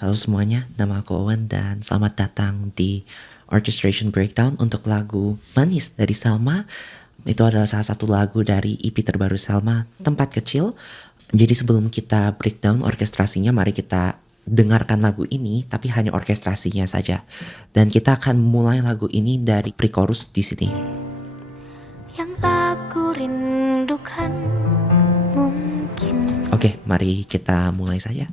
Halo semuanya, nama aku Owen dan selamat datang di Orchestration Breakdown untuk lagu Manis dari Selma. Itu adalah salah satu lagu dari EP terbaru Selma, Tempat Kecil. Jadi sebelum kita breakdown orkestrasinya, mari kita dengarkan lagu ini, tapi hanya orkestrasinya saja. Dan kita akan mulai lagu ini dari pre-chorus di sini. Yang aku rindukan mungkin. Oke, mari kita mulai saja.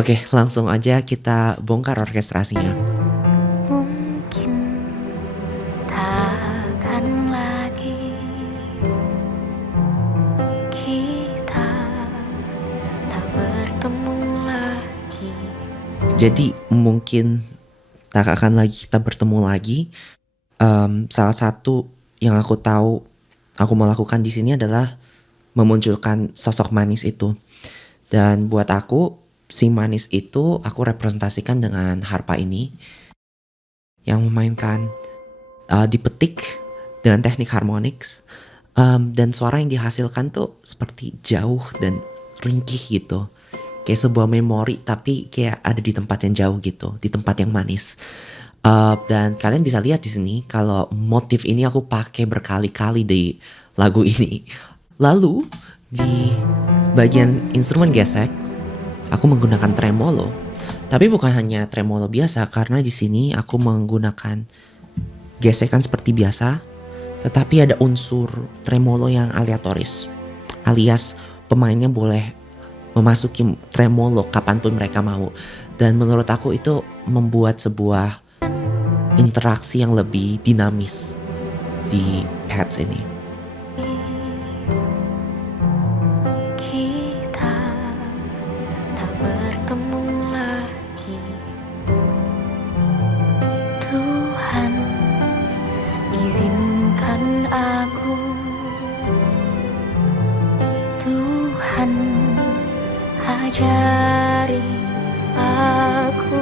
Oke, langsung aja kita bongkar orkestrasinya. Mungkin takkan lagi kita tak bertemu lagi. Jadi mungkin tak akan lagi kita bertemu lagi. Salah satu yang aku tahu aku mau lakukan di sini adalah memunculkan sosok manis itu. Dan buat aku, si manis itu aku representasikan dengan harpa ini yang memainkan dipetik dengan teknik harmonics, dan suara yang dihasilkan tuh seperti jauh dan ringkih gitu. Kayak sebuah memori tapi kayak ada di tempat yang jauh gitu, di tempat yang manis. Dan kalian bisa lihat di sini kalau motif ini aku pakai berkali-kali di lagu ini. Lalu di bagian instrumen gesek, aku menggunakan tremolo. Tapi bukan hanya tremolo biasa, karena di sini aku menggunakan gesekan seperti biasa, tetapi ada unsur tremolo yang aleatoris, alias pemainnya boleh memasuki tremolo kapanpun mereka mau. Dan menurut aku itu membuat sebuah interaksi yang lebih dinamis di pads ini. Kita tak bertemu lagi. Tuhan, izinkan aku. Tuhan, ajari aku.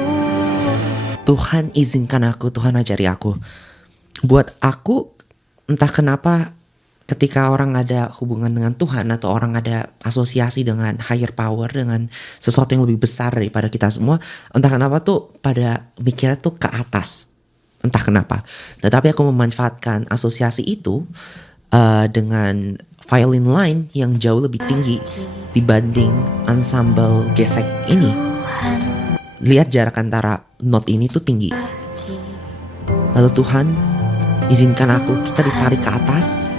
Tuhan izinkan aku, Tuhan ajari aku. Buat aku, entah kenapa ketika orang ada hubungan dengan Tuhan atau orang ada asosiasi dengan higher power, dengan sesuatu yang lebih besar daripada kita semua, entah kenapa tuh pada mikirnya tuh ke atas. Entah kenapa. Tetapi aku memanfaatkan asosiasi itu dengan violin line yang jauh lebih tinggi dibanding ensemble gesek ini. Lihat jarak antara not ini tuh tinggi. Lalu Tuhan, izinkan aku, kita ditarik ke atas,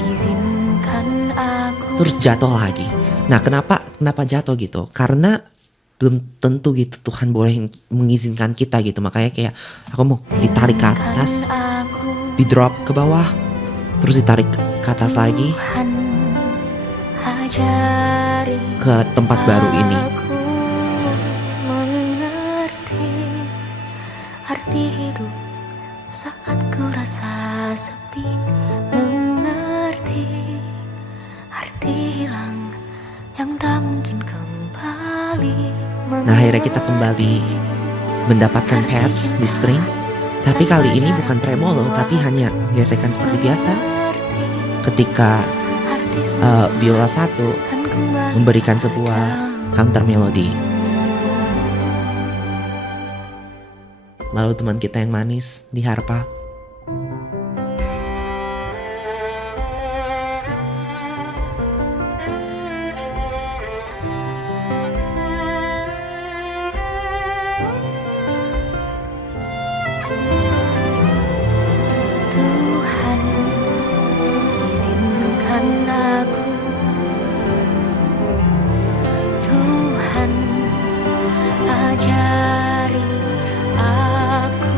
Izinkan aku. terus jatuh lagi. Nah kenapa jatuh gitu? Karena belum tentu gitu Tuhan boleh mengizinkan kita gitu. Makanya kayak aku mau ditarik ke atas, di drop ke bawah, terus ditarik ke atas lagi Tuhan, ajari ke tempat baru ini. aku mengerti arti hidup saat ku rasa sepi, mengerti arti hilang yang tak mungkin kembali. Nah akhirnya kita kembali mendapatkan pads di string. Tapi kali ini bukan tremolo, tapi hanya gesekan seperti biasa. Ketika biola 1 memberikan sebuah counter melodi. Lalu teman kita yang manis di harpa. Tuhan, izinkan aku. Tuhan, ajari aku.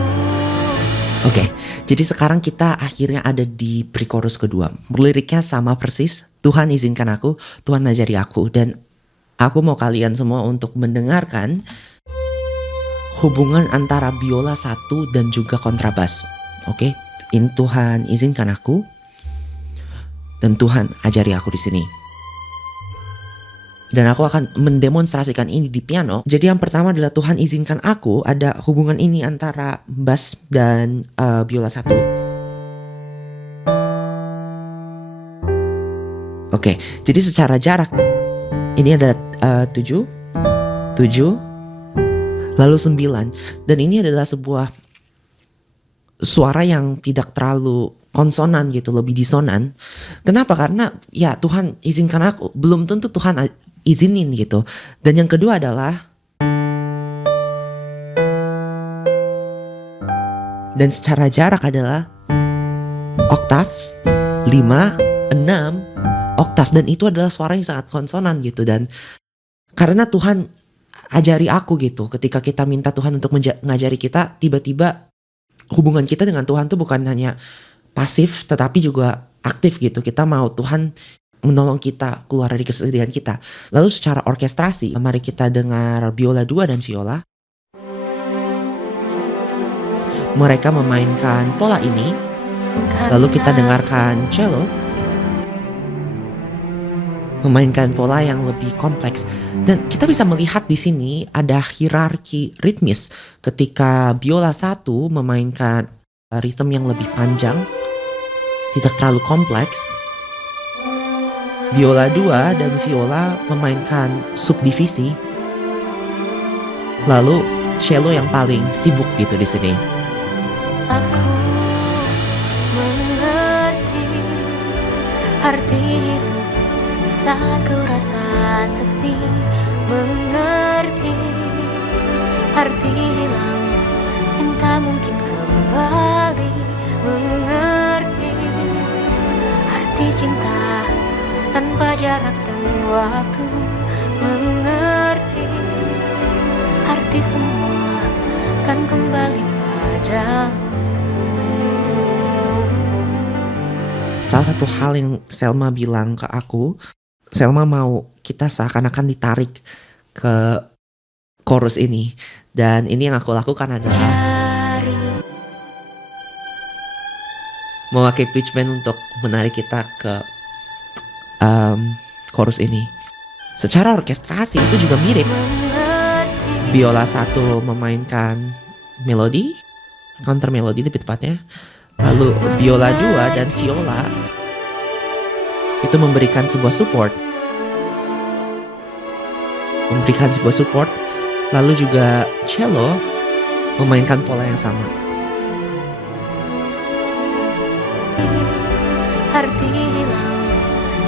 Oke, jadi sekarang kita akhirnya ada di pre-chorus kedua. Liriknya sama persis. Tuhan izinkan aku, Tuhan ajari aku. Dan aku mau kalian semua untuk mendengarkan hubungan antara biola 1 dan juga kontrabas. Oke, ini Tuhan izinkan aku dan Tuhan ajari aku di sini. Dan aku akan mendemonstrasikan ini di piano. Jadi yang pertama adalah Tuhan izinkan aku, ada hubungan ini antara bass dan biola 1. Oke, jadi secara jarak ini ada 7, lalu 9. Dan ini adalah sebuah suara yang tidak terlalu konsonan gitu, lebih disonan. Kenapa? Karena ya Tuhan izinkan aku, belum tentu Tuhan izinin gitu. Dan yang kedua adalah, dan secara jarak adalah oktav 5, 6 oktav, dan itu adalah suara yang sangat konsonan gitu. Dan karena Tuhan ajari aku gitu, ketika kita minta Tuhan untuk mengajari kita, tiba-tiba hubungan kita dengan Tuhan tuh bukan hanya pasif tetapi juga aktif gitu. Kita mau Tuhan menolong kita keluar dari kesedihan kita. Lalu secara orkestrasi, mari kita dengar biola 2 dan viola. Mereka memainkan pola ini. Lalu kita dengarkan cello. memainkan pola yang lebih kompleks. Dan kita bisa melihat di sini ada hierarki ritmis ketika biola 1 memainkan ritme yang lebih panjang, tidak terlalu kompleks. Biola 2 dan viola memainkan subdivisi. Lalu cello yang paling sibuk gitu di sini. Aku mengerti arti hidup saat ku rasa sepi, mengerti arti hilang yang tak mungkin kembali, mengerti arti cinta tanpa jarak dan waktu, mengerti arti semua kan kembali padamu. Salah satu hal yang Selma bilang ke aku, Selma mau kita seakan-akan ditarik ke chorus ini. Dan ini yang aku lakukan adalah Cari memakai pitch bend untuk menarik kita ke chorus ini. Secara orkestrasi itu juga mirip. mengerti Biola 1 memainkan melodi, counter melodi lebih tepatnya. Lalu biola 2 dan viola itu memberikan sebuah support. Lalu juga cello memainkan pola yang sama. arti hilang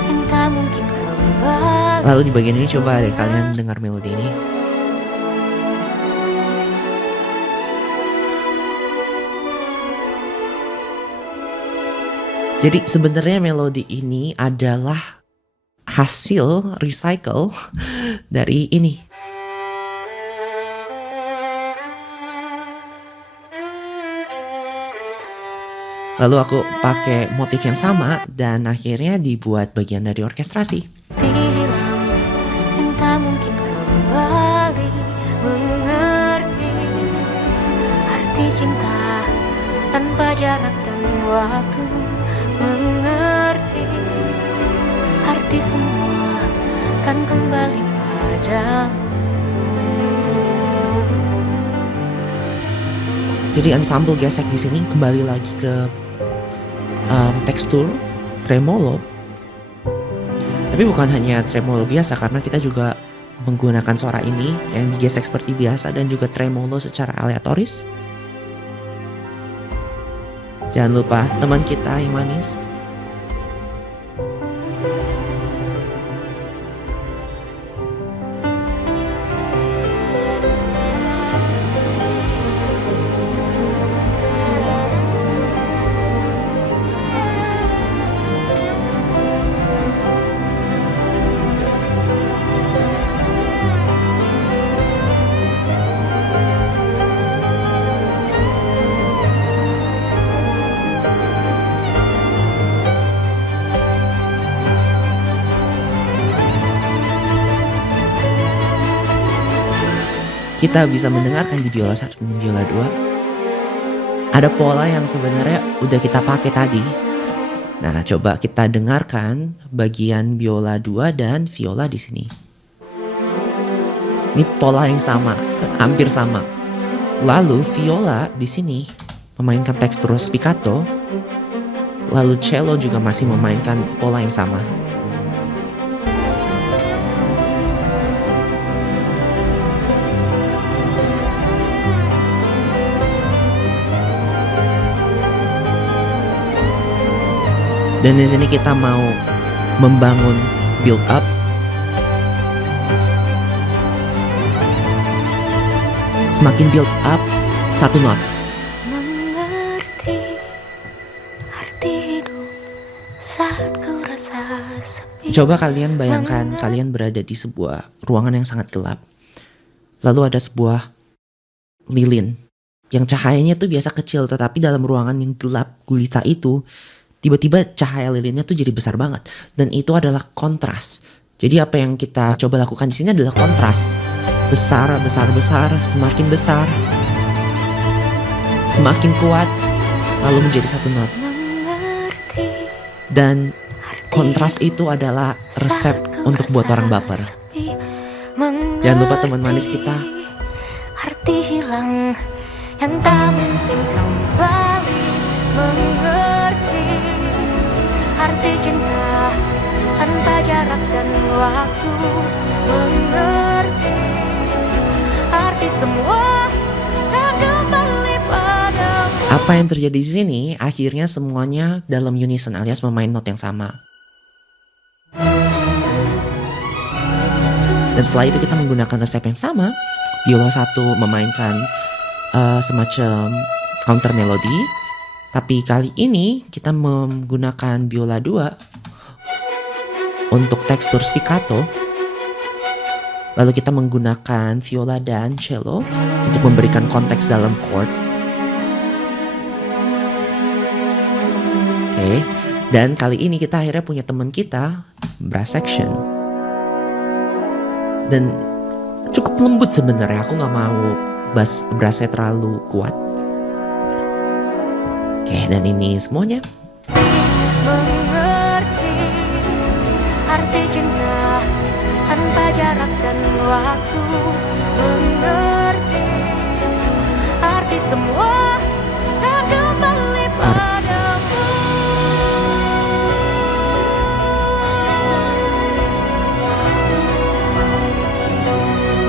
yang tak mungkin kembali. Lalu di bagian ini coba deh kalian dengar melodi ini. Jadi sebenarnya melodi ini adalah hasil recycle dari ini. Lalu aku pakai motif yang sama dan akhirnya dibuat bagian dari orkestrasi. Arti hilang yang tak mungkin kembali, mengerti arti cinta tanpa jarak dan waktu, mengerti arti semua kan kembali padamu. Jadi ensemble gesek di sini kembali lagi ke tekstur tremolo. Tapi bukan hanya tremolo biasa karena kita juga menggunakan suara ini yang digesek seperti biasa dan juga tremolo secara aleatoris. Jangan lupa teman kita yang manis. Kita bisa mendengarkan di biola 1 dan biola 2 ada pola yang sebenarnya udah kita pakai tadi. Nah, coba kita dengarkan bagian biola 2 dan viola di sini. Ini pola yang sama, hampir sama. Lalu viola di sini memainkan tekstur spiccato. Lalu cello juga masih memainkan pola yang sama. Dan di sini kita mau membangun build up. Semakin build up satu not. Mengerti arti hidup saat ku rasa sepi. Coba kalian bayangkan kalian berada di sebuah ruangan yang sangat gelap. Lalu ada sebuah lilin yang cahayanya tuh biasa kecil, tetapi dalam ruangan yang gelap gulita itu tiba-tiba cahaya lilinnya tuh jadi besar banget. Dan itu adalah kontras. Jadi apa yang kita coba lakukan di sini adalah kontras. Besar, besar, besar, semakin besar, semakin kuat, lalu menjadi satu not. Mengerti Dan arti kontras itu adalah resep untuk buat orang baper. Jangan lupa teman manis kita. Arti hilang yang tak mungkin kembali mengerti. Arti cinta tanpa jarak dan waktu. Mengerti arti semua tak kembali padamu. Apa yang terjadi di sini? Akhirnya semuanya dalam unison alias memain not yang sama. Dan setelah itu kita menggunakan resep yang sama. Biola 1 memainkan semacam counter melodi. Tapi kali ini kita menggunakan biola 2 untuk tekstur spiccato. Lalu kita menggunakan viola dan cello untuk memberikan konteks dalam chord. Oke. Dan kali ini kita akhirnya punya teman kita, brass section. Dan cukup lembut sebenarnya, aku nggak mau brassnya terlalu kuat. Oke, dan ini semuanya. Mengerti arti cinta tanpa jarak dan waktu. Mengerti arti semua tak kembali padamu.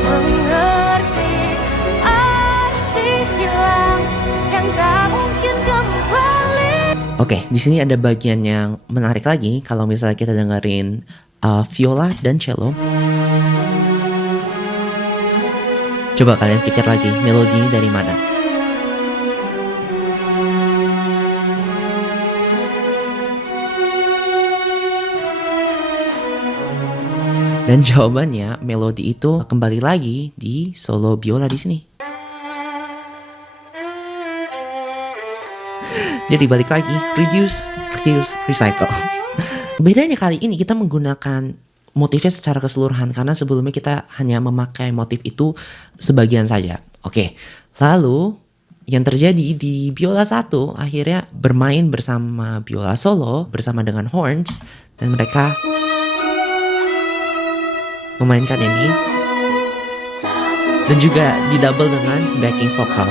Mengerti arti hilang yang tak mungkin kembali. Oke, di sini ada bagian yang menarik lagi kalau misalnya kita dengerin viola dan cello. Coba kalian pikir lagi, melodi ini dari mana? Dan jawabannya, melodi itu kembali lagi di solo biola di sini. Jadi balik lagi, reduce, recycle. Bedanya kali ini kita menggunakan motifnya secara keseluruhan karena sebelumnya kita hanya memakai motif itu sebagian saja. Oke, lalu yang terjadi di biola 1 akhirnya bermain bersama biola solo bersama dengan horns dan mereka memainkan ini dan juga didouble dengan backing vokal.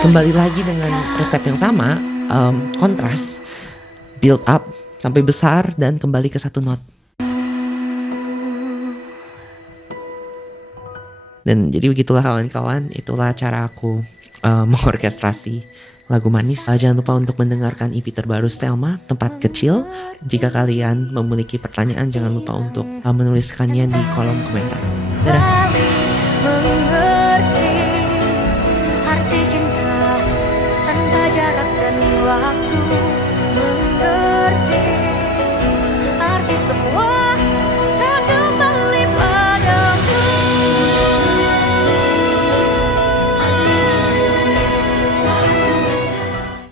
Kembali lagi dengan resep yang sama, kontras, build up sampai besar dan kembali ke satu not. Dan jadi begitulah kawan-kawan, itulah cara aku mengorkestrasi lagu manis. Jangan lupa untuk mendengarkan EP terbaru Selma, Tempat Kecil. Jika kalian memiliki pertanyaan, jangan lupa untuk menuliskannya di kolom komentar. Dadah! Mengerti arti cinta tanpa jarak dan waktu. Mengerti arti semua